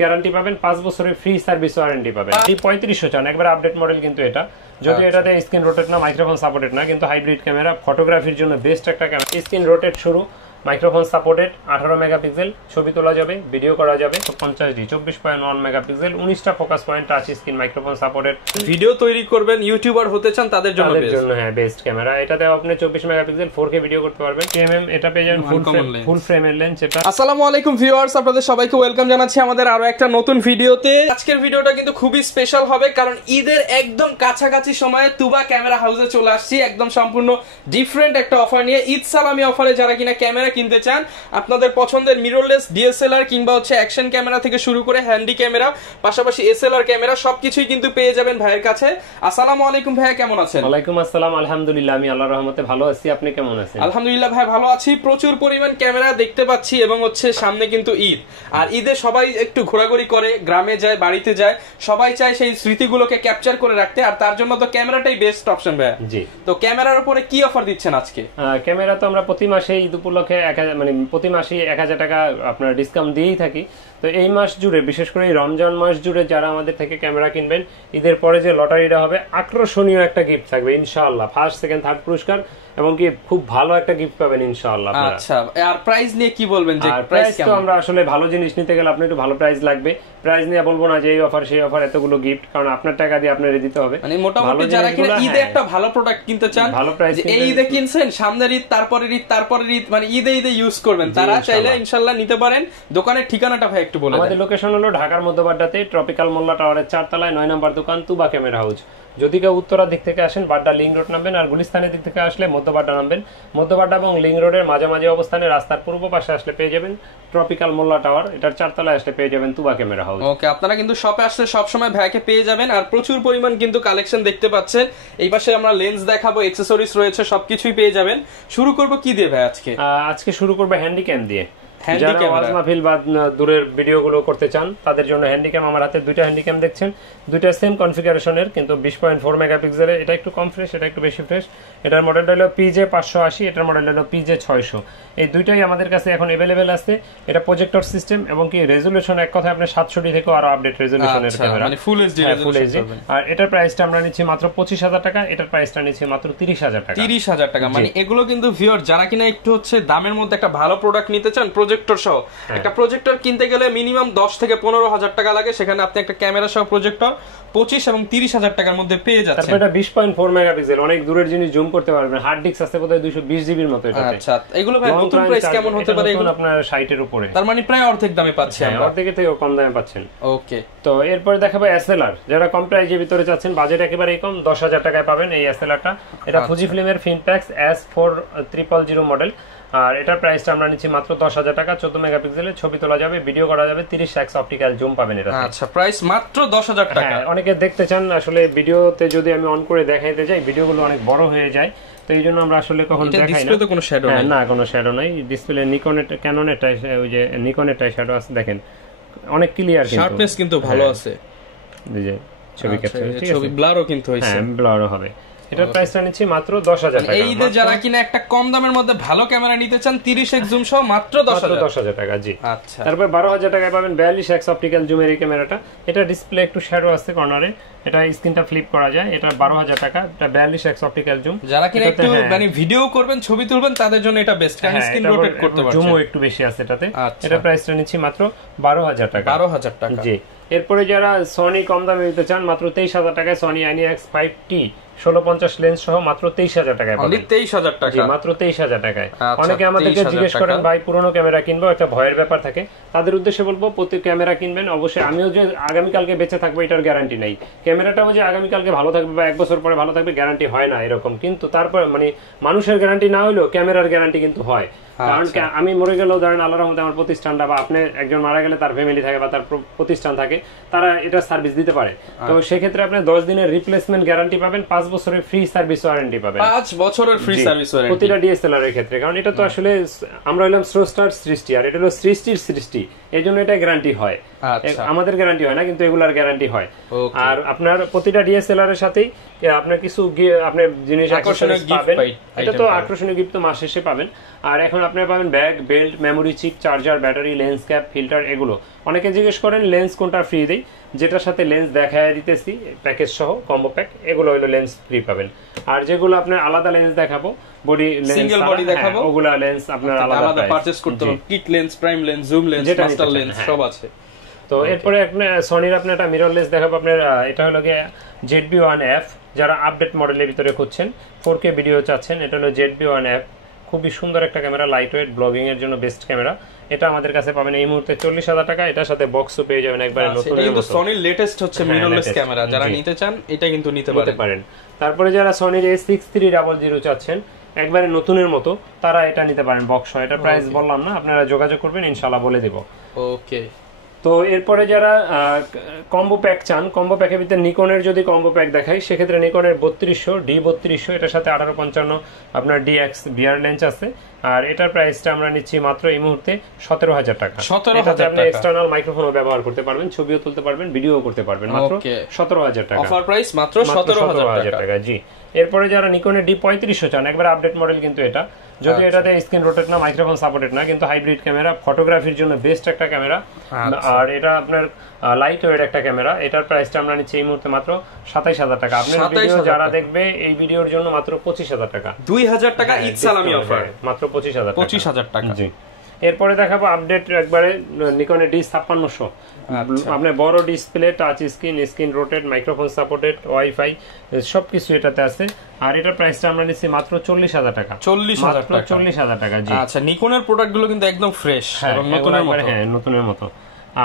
Guarantee পাবেন, 5 বছরের free service warranty পাবেন। এই 3500 চান, একবার আপডেট মডেল কিন্তু এটা, যদি এটাতে স্ক্রিন রোটেট না, মাইক্রোফোন সাপোর্টেড না, কিন্তু হাইব্রিড ক্যামেরা, ফটোগ্রাফির জন্য বেস্ট একটা ক্যামেরা। স্ক্রিন রোটেট শুরু, মাইক্রোফোন সাপোর্টেড, 18 মেগাপিক্সেল, ছবি তোলা যাবে, ভিডিও করা যাবে, 50D 24.1 মেগাপিক্সেল, 19টা focus point, touch screen, microphone supported. Video তৈরি করবেন, ইউটিউবার হতে চান, তাদের জন্য হ্যাঁ বেস্ট ক্যামেরা। এটাতে আপনি 24 মেগাপিক্সেল 4K ভিডিও করতে পারবেন। mm এটা পেয়ে যাবেন ফুল ফ্রেমের লেন্স এটা। আসসালামু আলাইকুম ভিউয়ার্স, আপনাদের সবাইকে ওয়েলকাম জানাচ্ছি আমাদের আরো একটা নতুন ভিডিওতে। আজকের ভিডিওটা কিন্তু খুবই স্পেশাল হবে, কারণ ঈদের একদম কাছাকাছি সময়ে তুবা ক্যামেরা হাউসে চলে আসছি একদম সম্পূর্ণ ডিফারেন্ট একটা অফার নিয়ে। ঈদ সালামি অফারে যারা কিনা ক্যামেরা কিনতে চান, আপনাদের পছন্দের মিররলেস, ডিএসএলআর কিংবা হচ্ছে অ্যাকশন ক্যামেরা থেকে শুরু করে হ্যান্ডি ক্যামেরা, পাশাপাশি এসএলআর ক্যামেরা, সবকিছুই কিন্তু পেয়ে যাবেন ভাইয়ের কাছে। আসসালামু আলাইকুম ভাইয়া, কেমন আছেন? ওয়ালাইকুম আসসালাম, আলহামদুলিল্লাহ, আমি আল্লাহর রহমতে ভালো আছি। আপনি কেমন আছেন? আলহামদুলিল্লাহ ভাই, ভালো আছি। প্রচুর পরিমাণ ক্যামেরা দেখতে পাচ্ছি এবং হচ্ছে সামনে কিন্তু ঈদ, আর ঈদে সবাই একটু ঘোরাঘুরি করে, গ্রামে যায়, বাড়িতে যায়, সবাই চায় সেই স্মৃতিগুলোকে ক্যাপচার করে রাখতে, আর তার জন্য তো ক্যামেরাটাই বেস্ট অপশন ভাইয়া। জি, তো ক্যামেরার উপরে কি অফার দিচ্ছেন আজকে? ক্যামেরা তো আমরা প্রতি মাসে ঈদ উপলক্ষে মানে প্রতি মাসে 1000 টাকা আপনার ডিসকাউন্ট দিয়েই থাকি। তো এই মাস জুড়ে, বিশেষ করে এই রমজান মাস জুড়ে যারা আমাদের থেকে ক্যামেরা কিনবেন, ঈদের পরে যে লটারিটা হবে, আকর্ষণীয় একটা গিফট থাকবে ইনশাআল্লাহ। ফার্স্ট, সেকেন্ড, থার্ড পুরস্কার, এবং কি খুব ভালো একটা গিফট পাবেন ইনশাআল্লাহ। আচ্ছা, আর প্রাইস নিয়ে কি বলবেন? যে প্রাইস তো আমরা আসলে ভালো জিনিস নিতে গেলে আপনি একটু ভালো প্রাইস লাগবে। প্রাইস নিয়ে বলবো না যে এই অফার সেই অফার, এতগুলো গিফট, কারণ আপনার টাকা দিয়ে আপনার দিতে হবে। মানে মোটামুটি যারা কিনা ঈদে একটা ভালো প্রোডাক্ট কিনতে চান, ভালো প্রাইস, এই ঈদে কিনছেন, সামনের ঈদ, তারপরের ঈদ, তারপরের ঈদ, মানে ঈদে ইউজ করবেন, তারা চাইলে ইনশাআল্লাহ নিতে পারেন। দোকানের ঠিকানাটা ভাই একটু বলে দেন। আমাদের লোকেশন হলো ঢাকার মধ্যবাড্ডাতে, ট্রপিক্যাল মোল্লা টাওয়ারের 4 তলায় 9 নম্বর দোকান, তুবা ক্যামেরা হাউস। যদি কেউ উত্তরার দিক থেকে আসেন, বাড্ডা লিংক রোড নামবেন, আর গুলিস্তানের দিক থেকে আসলে মধ্যবাড্ডা নামবেন। মধ্যবাড্ডা এবং লিংক রোডের মাঝামাঝি অবস্থানে রাস্তার পূর্ব পাশে আসলে পেয়ে যাবেন ট্রপিক্যাল মোল্লা টাওয়ার, এটার 4 তলায় আসলে পেয়ে যাবেন তুবা ক্যামেরা হাউস। ওকে, আপনারা কিন্তু শপে আসলে সবসময় ভাইকে পেয়ে যাবেন, আর প্রচুর পরিমাণ কিন্তু কালেকশন দেখতে পাচ্ছেন। এই পাশে আমরা লেন্স দেখাবো, অ্যাকসেসরিজ রয়েছে, সবকিছুই পেয়ে যাবেন। শুরু করব কি দিয়ে ভাই আজকে? আজকে শুরু করব হ্যান্ডিক্যাম দিয়ে। যারা ওয়াজ মাহফিল বা দূরের ভিডিওগুলো করতে চান, তাদের জন্য হ্যান্ডিক্যাম। আমার হাতে দুইটা হ্যান্ডিক্যাম দেখছেন, দুইটা সেম কনফিগারেশনের, কিন্তু 20.4 মেগাপিক্সেলের। এটা একটু কম ফ্রেশ, এটা একটু বেশি ফ্রেশ। এটার মডেলটা হলো PJ580, এটার মডেল হলো PJ600। এই দুইটাই আমাদের কাছে এখন अवेलेबल আছে। এটা প্রজেক্টর সিস্টেম, এবং কি রেজোলিউশন এক কথায় আপনি 720 থেকে আরো আপডেট রেজোলিউশনের ক্যামেরা, মানে ফুল এইচডি রেজোলিউশন। আর এটার প্রাইসটা আমরা নিচ্ছি মাত্র 25000 টাকা, এটার প্রাইসটা নিচ্ছি মাত্র 30000 টাকা। 30000 টাকা, মানে এগুলো কিন্তু ভিউয়ার যারা কিনা একটু হচ্ছে দামের মধ্যে একটা ভালো প্রোডাক্ট নিতে চান, প্রজেক্টর সহ। একটা প্রজেক্টর কিনতে গেলে মিনিমাম 10 থেকে 15000 টাকা লাগে, সেখানে আপনি একটা ক্যামেরা সহ প্রজেক্টর 25 এবং 30000 টাকার মধ্যে পেয়ে যাচ্ছেন। তারপর এটা 20.4 মেগাপিক্সেল, অনেক দূরের জিনিস জুম করতে পারবেন। হার্ড ডিস্ক আছে বোধহয় 220 জিবির মতো এটাতে। আচ্ছা, এগুলো ভাই নতুন প্রাইস কেমন হতে পারে? এগুলো আপনার 60 এর উপরে, তার মানে প্রায় অর্ধেক দামে পাচ্ছেন আমরা। অর্ধেকের থেকে কম দামে পাচ্ছেন। ওকে, তো এরপর দেখাবো এসএলআর। যারা কম প্রাইসের ভিতরে চাচ্ছেন, বাজেট একেবারে কম, 10000 টাকায় পাবেন এই এসএলআরটা। এটা ফুজি ফিল্মের ফিনপ্যাক্স S4000 মডেল, আর এটার প্রাইসটা আমরা নিচ্ছি মাত্র 10000 টাকা। 14 মেগাপিক্সেলের, ছবি তোলা যাবে, ভিডিও করা যাবে, 30x অপটিক্যাল জুম পাবেন এটা। আচ্ছা, প্রাইস মাত্র 10000 টাকা। অনেকে দেখতে চান, আসলে ভিডিওতে যদি আমি অন করে দেখাইতে যাই, ভিডিওগুলো অনেক বড় হয়ে যায়, তো এই জন্য আমরা আসলে কখনো দেখাই না। ডিসপ্লেতে কোনো শ্যাডো নাই? না, কোনো শ্যাডো নাই। ডিসপ্লে নিকনের, ক্যাননেরটাই, ওই যে নিকনেরটাই শ্যাডো আছে, দেখেন অনেক ক্লিয়ার, কিন্তু শার্পনেস কিন্তু ভালো আছে। এই যে ছবি ক্যাপচার, ঠিক আছে, ছবি ব্লারও কিন্তু হইছে। হ্যাঁ, ব্লারও হবে। এটার প্রাইসটা নিচ্ছি মাত্র 10000 টাকা। এই যে যারা কিনা একটা কম দামের মধ্যে ভালো ক্যামেরা নিতে চান, 30x জুম সহ মাত্র 10000 টাকা। জি, আচ্ছা। তারপর 12000 টাকায় পাবেন 42x অপটিক্যাল জুমের এই ক্যামেরাটা। এটা ডিসপ্লে একটু শ্যাডো আছে কর্নারে, এটা স্ক্রিনটা ফ্লিপ করা যায়। এটা 12000 টাকা, এটা 42x অপটিক্যাল জুম। যারা কিনা একটু মানে ভিডিও করবেন, ছবি তুলবেন, তাদের জন্য এটা বেস্ট, কারণ স্ক্রিন রোটেট করতে পারছেন, জুমও একটু বেশি আছে এটাতে। এটা প্রাইসটা নিচ্ছি মাত্র 12000 টাকা। 12000 টাকা, জি। এরপরে যারা সনি কম দামে নিতে চান, মাত্র 23000 টাকায় সনি INX 5T 1650 লেন্স সহ মাত্র 23000 টাকায় পাবেন। 23000 টাকা, জি, মাত্র 23000 টাকায়। অনেকে আমাদেরকে জিজ্ঞেস করেন, ভাই পুরনো ক্যামেরা কিনবো, একটা ভয়ের ব্যাপার থাকে। তাদের উদ্দেশ্যে বলবো, প্রতি ক্যামেরা কিনবেন অবশ্যই, আমিও যে আগামী কালকে বেঁচে থাকবো এটার গ্যারান্টি নাই। ক্যামেরাটাও যে আগামী কালকে ভালো থাকবে বা 1 বছর পরে ভালো থাকবে, গ্যারান্টি হয় না এরকম। কিন্তু তারপর মানে মানুষের গ্যারান্টি না হলেও ক্যামেরার গ্যারান্টি কিন্তু হয়। কারণ আমি মরে গেলেও ধরেন আল্লাহর রহমতে আমার প্রতিষ্ঠানটা, বা আপনি একজন মারা গেলে তার ফ্যামিলি থাকে বা তার প্রতিষ্ঠান থাকে, তারা এটা সার্ভিস দিতে পারে। তো সেক্ষেত্রে আপনি 10 দিনের রিপ্লেসমেন্ট গ্যারান্টি পাবেন, 5 বছরের ফ্রি সার্ভিস ওয়ারেন্টি পাবেন। 5 বছরের ফ্রি সার্ভিস ওয়ারেন্টি প্রতিটা ডিএসএলআর এর ক্ষেত্রে। কারণ এটা তো আসলে আমরা হলাম স্রষ্টার সৃষ্টি, আর এটা হলো সৃষ্টির সৃষ্টি। এই জন্য এটা গ্যারান্টি হয়। আমাদের গ্যারান্টি হয় না, কিন্তু এগুলার গ্যারান্টি হয়। আর আপনার প্রতিটা ডিএসএলআর এর সাথেই আপনার কিছু আপনার জিনিস আকর্ষণীয় গিফট পাবেন। এটা তো আকর্ষণীয় গিফট তো মাস শেষে পাবেন। আর এখন আপনি পাবেন bag, belt, memory chip, charger, battery, lens cap, filter. এগুলো অনেকে জিজ্ঞেস করেন লেন্স কোনটা ফ্রি দেই, যেটার সাথে লেন্স দেখায় দিতেছি প্যাকেজ সহ কম্বো প্যাক, এগুলো হলো লেন্স ফ্রি পাবেন। আর যেগুলো আপনার আলাদা লেন্স দেখাবো, বডি লেন্স, সিঙ্গেল বডি দেখাবো, ওগুলা লেন্স আপনার আলাদা পারচেজ করতে হবে। Kit lens, prime lens, zoom lens, master lens সব আছে। তো এরপরে আপনার সনির আপনার একটা মিরর লেন্স দেখাবো আপনার। এটা হলো গিয়ে ZB-1F, যারা আপডেট মডেলের ভিতরে খুঁজছেন, 4K ভিডিও চাচ্ছেন, এটা হলো ZB-1F। খুবই সুন্দর একটা ক্যামেরা, লাইট ওয়েট, ব্লগিং এর জন্য বেস্ট ক্যামেরা। এটা আমাদের কাছে পাবেন এই মুহূর্তে 40,000 টাকা। এটার সাথে বক্সও পেয়ে যাবেন একবারে নতুন। এটা কিন্তু সনির লেটেস্ট হচ্ছে মিররলেস ক্যামেরা, যারা নিতে চান এটা কিন্তু নিতে পারেন। তারপরে যারা সনির A6300 চাচ্ছেন একবারে নতুনের মতো, তারা এটা নিতে পারেন বক্স। এটা প্রাইস বললাম না, আপনারা যোগাযোগ করবেন, ইনশাআল্লাহ বলে দেব। ওকে। তো এরপরে যারা কম্বো প্যাক চান, কম্বো প্যাকের ভিতরে নিকনের যদি কম্বো প্যাক দেখাই, সেক্ষেত্রে নিকনের 3200 D3200, এটার সাথে 1855 আপনার DX VR লেন্স আছে। আর এটার প্রাইসটা আমরা নিচ্ছি মাত্র এই মুহূর্তে 17,000 টাকা। এটাতে আপনি এক্সটার্নাল মাইক্রোফোনও ব্যবহার করতে পারবেন, ছবিও তুলতে পারবেন, ভিডিওও করতে পারবেন, মাত্র 17,000 টাকা। অফার প্রাইস মাত্র 17,000 টাকা। জি। এরপরে যারা নিকনের D3500 চান, একবার আপডেট মডেল কিন্তু এটা, যদি এটাতে স্ক্রিন রোটেট না, মাইক্রোফোন সাপোর্টেড না, কিন্তু হাইব্রিড ক্যামেরা, ফটোগ্রাফির জন্য বেস্ট একটা ক্যামেরা। আর এটা আপনার লাইট ওয়েট একটা ক্যামেরা। এটার প্রাইসটা আমরা নিচ্ছি এই মুহূর্তে মাত্র 27,000 টাকা। আপনার ভিডিও যারা দেখবে এই ভিডিওর জন্য মাত্র 25,000 টাকা। 2,000 টাকা ঈদ সালামি অফার, মাত্র 25,000 টাকা। জি। এরপরে দেখাবো আপডেট একবারে নিকনের D5600। আপনার বড় display, touch screen, screen rotate, microphone supported, wifi সবকিছু এটাতে আছে। আর এটার প্রাইসটা আমরা নিচ্ছি মাত্র 40,000 টাকা। 40,000 টাকা। জি। আচ্ছা, নিকনের প্রোডাক্টগুলো কিন্তু একদম ফ্রেশ এবং নতুনের মতো। হ্যাঁ, নতুনের মতো।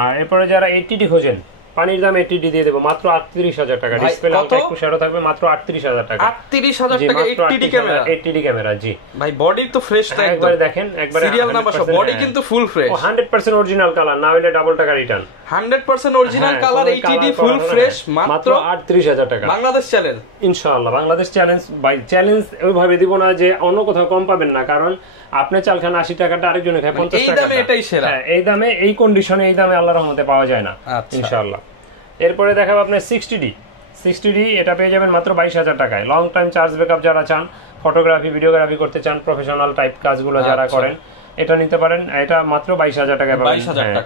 আর এরপরে যারা 80D খোঁজেন, পানির দাম 80D দিয়ে দেব মাত্র 38,000 টাকা। ডিসপ্লে হালকা একটু শ্যাডো থাকবে, মাত্র 38,000 টাকা। 38,000 টাকা 80D ক্যামেরা। 80D camera. জি ভাই, বডি তো ফ্রেশ তা একবার দেখেন, একবারে সিরিয়াল নাম্বার সব, বডি কিন্তু ফুল ফ্রেশ, 100% অরিজিনাল কালার, না হলে ডাবল টাকা return. 100% original colour, 80D full fresh, মাত্র 38,000 টাকা। বাংলাদেশ চ্যালেঞ্জ, ইনশাআল্লাহ বাংলাদেশ চ্যালেঞ্জ। ভাই চ্যালেঞ্জ ওইভাবে দিব না যে অন্য কোথাও কম পাবেন না, কারণ আপনি চাল খান 80 টাকাটা, আরেকজনে খায় 50 টাকা। এই দামে এটাই সেরা। হ্যাঁ, এই দামে, এই কন্ডিশনে, এই দামে আল্লাহর রহমতে পাওয়া যায় না ইনশাআল্লাহ। এরপরে দেখাবো আপনার 60D। এটা পেয়ে যাবেন মাত্র 22,000 টাকায়। লং টাইম চার্জ ব্যাকআপ যারা চান, ফটোগ্রাফি, ভিডিওগ্রাফি করতে চান, প্রফেশনাল টাইপ কাজগুলো যারা করেন, এটা নিতে পারেন। এটা মাত্র 22,000 টাকায় পাবেন।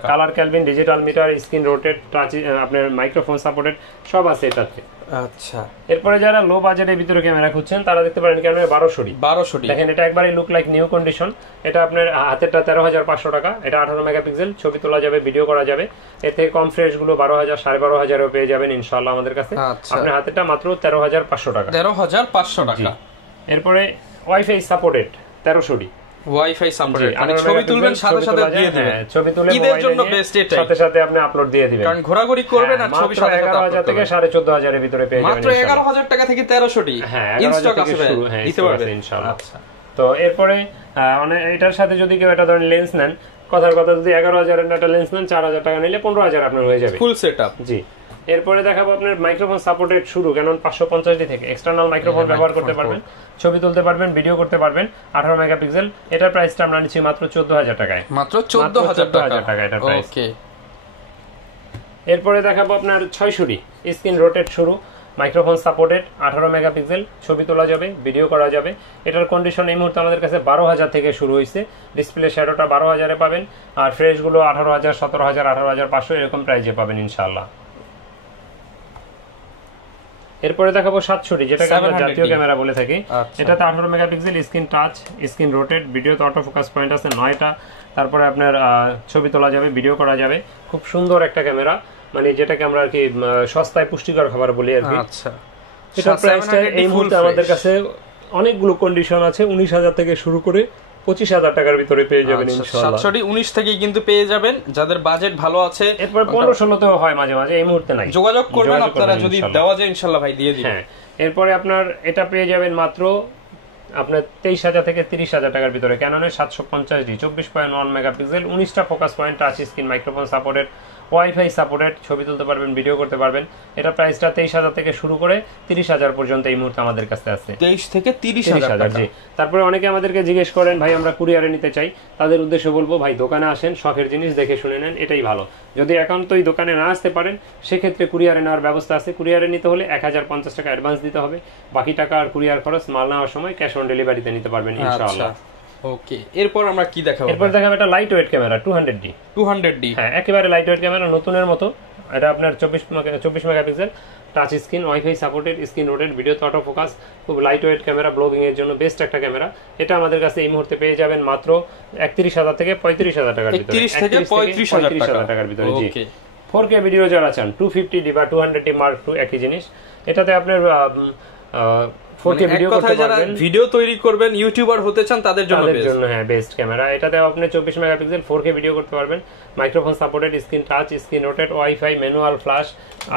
Colour Kelvin, digital meter, screen rotate, touch, আপনার মাইক্রোফোন সাপোর্টেড সব আছে এটাতে। আচ্ছা। এরপরে যারা লো বাজেটের ভিতরে ক্যামেরা খুঁজছেন, তারা দেখতে পারেন ক্যামেরা 1200D। দেখেন, এটা একবারে লুক লাইক নিউ কন্ডিশন। এটা আপনার হাতেরটা 13,500 টাকা। এটা 18 মেগাপিক্সেল, ছবি তোলা যাবে, ভিডিও করা যাবে। এর থেকে কম ফ্রেশ গুলো 12,000, 12,500 পেয়ে যাবেন ইনশাআল্লাহ আমাদের কাছে। আপনার হাতেরটা মাত্র 13,500 টাকা। 13,500 টাকা। এরপরে wifi supported 1300D। Wifi supported, মানে ছবি তুলবেন সাথে সাথে দিয়ে দিবেন। ছবি তুলে ঈদের জন্য বেস্ট, এটাই সাথে সাথে আপনি আপলোড দিয়ে দিবেন, কারণ ঘোরাঘুরি করবেন আর ছবি সাথে সাথে 11,000 থেকে 14,500 এর ভিতরে পেয়ে যাবেন। মাত্র 11,000 টাকা থেকে 1300D ইনস্টক আছে দিতে পারবেন ইনশাআল্লাহ। আচ্ছা। তো এরপরে এটার সাথে যদি কেউ এটা ধরেন লেন্স নেন, কথার কথা যদি 11,000 এর একটা লেন্স নেন, 4,000 টাকা নিলে 15,000 আপনার হয়ে যাবে ফুল সেটআপ। জি। এরপরে দেখাবো আপনার মাইক্রোফোন সাপোর্টেড শুরু, কারণ 550D থেকে এক্সটার্নাল মাইক্রোফোন ব্যবহার করতে পারবেন, ছবি তুলতে পারবেন, ভিডিও করতে পারবেন। 18 মেগাপিক্সেল। এটার প্রাইসটা আমরা নিচ্ছি মাত্র 14,000 টাকায়। মাত্র 14,000 টাকা এটার প্রাইস। ওকে। এরপরে দেখাবো আপনার 600D, স্ক্রিন রোটেট শুরু, মাইক্রোফোন সাপোর্টেড, 18 মেগাপিক্সেল, ছবি তোলা যাবে, ভিডিও করা যাবে। এটার কন্ডিশন এই মুহূর্তে আমাদের কাছে 12,000 থেকে শুরু হয়েছে। ডিসপ্লে শ্যাডোটা 12,000 এ পাবেন, আর ফ্রেশ গুলো 18,000, 17,000, 18,500 এরকম প্রাইসে পাবেন ইনশাআল্লাহ। এরপরে দেখাবো 700D, যেটাকে আমরা জাতীয় ক্যামেরা বলে থাকি। এটাতে 18 megapixel, screen touch, screen rotate, ভিডিওতে অটো ফোকাস পয়েন্ট আছে 9টা। তারপরে আপনার ছবি তোলা যাবে, ভিডিও করা যাবে। খুব সুন্দর একটা ক্যামেরা, মানে যেটাকে আমরা আর কি সস্তায় পুষ্টিকর খাবার বলি আর কি। আচ্ছা। এটার প্রাইসটা এই মুহূর্তে আমাদের কাছে অনেকগুলো কন্ডিশন আছে, 19,000 থেকে শুরু করে 25,000 টাকার ভিতরে পেয়ে যাবেন ইনশাআল্লাহ। 700D 19 থেকেই কিন্তু পেয়ে যাবেন যাদের বাজেট ভালো আছে। এরপর 15-16তেও হয় মাঝে মাঝে, এই মুহূর্তে নাই। যোগাযোগ করবেন আপনারা, যদি দেওয়া যায় ইনশাআল্লাহ ভাই দিয়ে দিবেন। হ্যাঁ। এরপরে আপনার এটা পেয়ে যাবেন মাত্র আপনার 23,000 থেকে 30,000 টাকার ভিতরে। ক্যাননের 750D, 24.1 মেগাপিক্সেল, 19টা focus point, touch screen, microphone supported, wifi supported, ছবি তুলতে পারবেন, ভিডিও করতে পারবেন। এটা প্রাইসটা 23,000 থেকে শুরু করে 30,000 পর্যন্ত এই মুহূর্তে আমাদের কাছে আছে। 23 থেকে 30,000। জি। তারপরে অনেকে আমাদেরকে জিজ্ঞেস করেন ভাই আমরা কুরিয়ারে নিতে চাই, তাদের উদ্দেশ্যে বলবো ভাই দোকানে আসেন, শখের জিনিস দেখে শুনে নেন, এটাই ভালো। যদি একান্তই দোকানে না আসতে পারেন সেক্ষেত্রে কুরিয়ারে নেওয়ার ব্যবস্থা আছে। কুরিয়ারে নিতে হলে 1050 টাকা অ্যাডভান্স দিতে হবে, বাকি টাকা আর কুরিয়ার খরচ মাল নেওয়ার সময় ক্যাশ অন ডেলিভারিতে নিতে পারবেন ইনশাআল্লাহ। ওকে, এরপর আমরা কি দেখাবো? এরপর দেখাবো একটা লাইট ওয়েট ক্যামেরা 200D। হ্যাঁ, একেবারে লাইট ওয়েট ক্যামেরা, নতুনের মতো। এটা আপনার 24 megapixel, touch screen, wifi supported, screen rotate, ভিডিওতে অটো ফোকাস, খুব লাইট ওয়েট ক্যামেরা, ব্লগিং এর জন্য বেস্ট একটা ক্যামেরা। এটা আমাদের কাছে এই মুহূর্তে পেয়ে যাবেন মাত্র 31,000 থেকে 35,000 টাকার ভিতরে। 31 থেকে 35,000 টাকার ভিতরে। জি। 4K ভিডিও যারা চান 250D বা 200D Mark II একই জিনিস। এটাতে আপনার 4K ভিডিও করতে পারবেন, ভিডিও তৈরি করবেন, ইউটিউবার হতে চান তাদের জন্য হ্যাঁ বেস্ট ক্যামেরা। এটাতে আপনি 24 মেগাপিক্সেল 4K ভিডিও করতে পারবেন, microphone supported, screen touch, screen rotate, wifi, manual flash,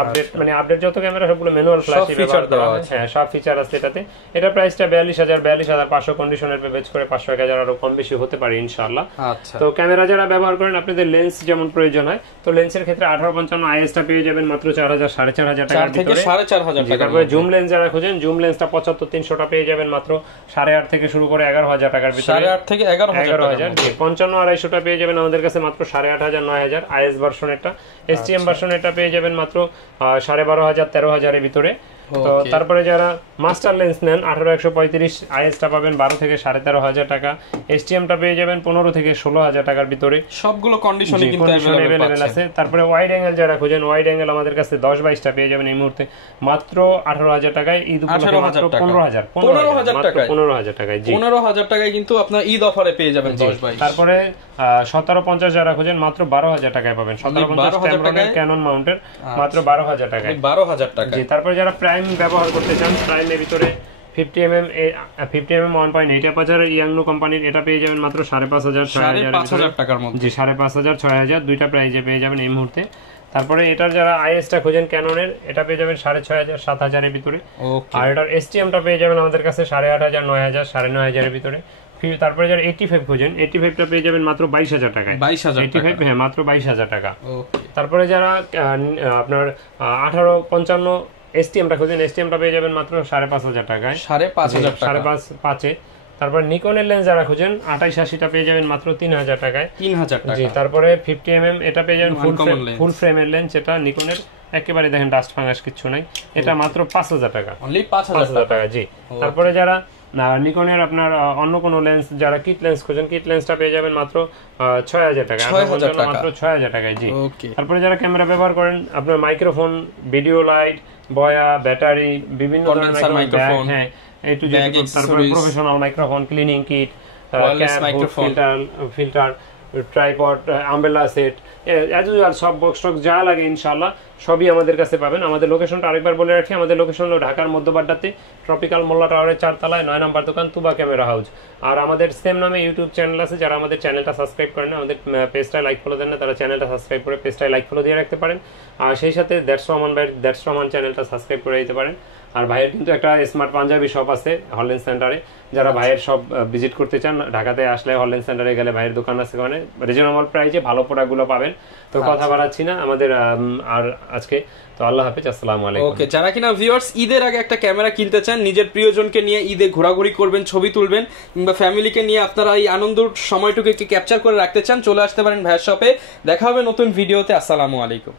update, মানে আপডেট যত ক্যামেরা সবগুলো ম্যানুয়াল ফ্ল্যাশ ব্যবহার করা হয়। হ্যাঁ, সব ফিচার আছে এটাতে। এটা প্রাইসটা 42,500 কন্ডিশনের বেচ করে 500-1000 আরো কম বেশি হতে পারে ইনশাআল্লাহ। আচ্ছা, তো ক্যামেরা যারা ব্যবহার করেন, আপনাদের লেন্স যেমন প্রয়োজন হয়, তো লেন্সের ক্ষেত্রে 1855 IS টা পেয়ে যাবেন মাত্র 4,000-4,500 টাকার ভিতরে। 4,500 টাকা। তারপরে জুম লেন্স যারা খোঁজেন, জুম লেন্সটা 75-300 টা পেয়ে যাবেন মাত্র 8,500 থেকে শুরু করে 11,000 টাকার ভিতরে। 8,500 থেকে 11,000। 55-250 টা পেয়ে যাবেন আমাদের কাছে মাত্র 8,500-9,000 IS ভার্সনেরটা। STM ভার্সনেরটা পেয়ে যাবেন মাত্র 12,500-13,000 এর ভিতরে। তো তারপরে যারা মাস্টার লেন্স নেন 18-135 IS টা পাবেন 12 থেকে 13,500 টাকা। STM টা পেয়ে যাবেন 15 থেকে 16,000 টাকার ভিতরে। সবগুলো কন্ডিশনে কিন্তু अवेलेबल আছে। তারপরে ওয়াইড অ্যাঙ্গেল যারা খোঁজেন, ওয়াইড অ্যাঙ্গেল আমাদের কাছে 10-22 টা পেয়ে যাবেন এই মুহূর্তে মাত্র 18,000 টাকায়। ঈদ উপলক্ষে মাত্র 15,000 টাকায়। জি, 15,000 টাকায় কিন্তু আপনার ঈদ অফারে পেয়ে যাবেন 10-22। তারপরে 1750 যারা খোঁজেন মাত্র 12,000 টাকায় পাবেন। 1750 টাকায় ক্যানন মাউন্টের মাত্র 12,000 টাকায়। 12,000 টাকা। জি। তারপরে যারা প্রাইম ব্যবহার করতে চান, প্রাইমের ভিতরে 50mm 1.8 অ্যাপারচার ইয়াংনো কোম্পানির, এটা পেয়ে যাবেন মাত্র 5,500-6,000 টাকার মধ্যে। জি, 5,500-6,000 দুইটা প্রাইজে পেয়ে যাবেন এই মুহূর্তে। তারপরে এটার যারা IS টা খোঁজেন ক্যাননের, এটা পেয়ে যাবেন 6,500-7,000 এর ভিতরে। আর এটার STM টা পেয়ে যাবেন আমাদের কাছে 8,500-9,000, 9,500 এর ভিতরে। তারপরে যারা 85 খোঁজেন, 85 টা পেয়ে যাবেন মাত্র 22,000 টাকায়। 85, হ্যাঁ, মাত্র 22,000 টাকা। তারপরে যারা আপনার 1855 STM টা খোঁজেন, STM টা পেয়ে যাবেন মাত্র 5,500 টাকায়। 5,500 তারপর নিকনের লেন্স যারা খোঁজেন 28-80 টা পেয়ে যাবেন মাত্র 3,000 টাকায়। 3,000 টাকা। জি। তারপরে 50mm এটা পেয়ে যাবেন ফুল ফ্রেমের লেন্স, এটা নিকনের, একেবারে দেখেন ডাস্ট ফাঙ্গাস কিছু নাই, এটা মাত্র 5,000 টাকা। অনলি 5,000 টাকা। জি। তারপরে যারা নিকনের আপনার অন্য কোনো লেন্স যারা কিট লেন্স খোঁজেন, কিট লেন্সটা পেয়ে যাবেন মাত্র 6,000 টাকা, মাত্র 6,000 টাকায়। জি। তারপরে যারা ক্যামেরা ব্যবহার করেন, আপনার মাইক্রোফোন, ভিডিও লাইট, বয়া, ব্যাটারি, বিভিন্ন ধরনের মাইক্রোফোন, হ্যাঁ, এই টু জেড, তারপরে professional microphone, cleaning kit, filter, tripod, umbrella set, age usual সব বক্স টক যা লাগে ইনশাআল্লাহ সবই আমাদের কাছে পাবেন। আমাদের লোকেশনটা আরেকবার বলে রাখি, আমাদের লোকেশন হলো ঢাকার মধ্যবাড্ডাতে ট্রপিক্যাল মোল্লা টাওয়ারের 4 তলায় 9 নম্বর দোকান, তুবা ক্যামেরা হাউস। আর আমাদের সেম নামে ইউটিউব চ্যানেল আছে, যারা আমাদের চ্যানেলটা সাবস্ক্রাইব করেন না, আমাদের পেজটায় লাইক ফলো দেন না, তারা চ্যানেলটা সাবস্ক্রাইব করে পেজটায় লাইক ফলো দিয়ে রাখতে পারেন। আর সেই সাথে দ্যাটস রহমান ভাইয়ের দ্যাটস রহমান চ্যানেলটা সাবস্ক্রাইব করে দিতে পারেন। আর ভাইয়ের কিন্তু একটা স্মার্ট পাঞ্জাবি শপ আছে হল্যান্ড সেন্টারে, যারা ভাইয়ের সব ভিজিট করতে চান, ঢাকাতে আসলে হল্যান্ড সেন্টারে গেলে ভাইয়ের দোকান আছে, ওখানে রিজনেবল প্রাইসে ভালো প্রোডাক্টগুলো পাবেন। তো কথা বাড়াচ্ছি না আমাদের আর আজকে তো আল্লাহ হাফেজ, আসসালামু আলাইকুম। ওকে, যারা কিনা ভিউয়ার্স ঈদের আগে একটা ক্যামেরা কিনতে চান, নিজের প্রিয়জনকে নিয়ে ঈদে ঘোরাঘুরি করবেন, ছবি তুলবেন, কিংবা ফ্যামিলিকে নিয়ে আপনারা এই আনন্দের সময়টুকু ক্যাপচার করে রাখতে চান, চলে আসতে পারেন ভাইয়ের শপে। দেখা হবে নতুন ভিডিওতে। আসসালামু আলাইকুম।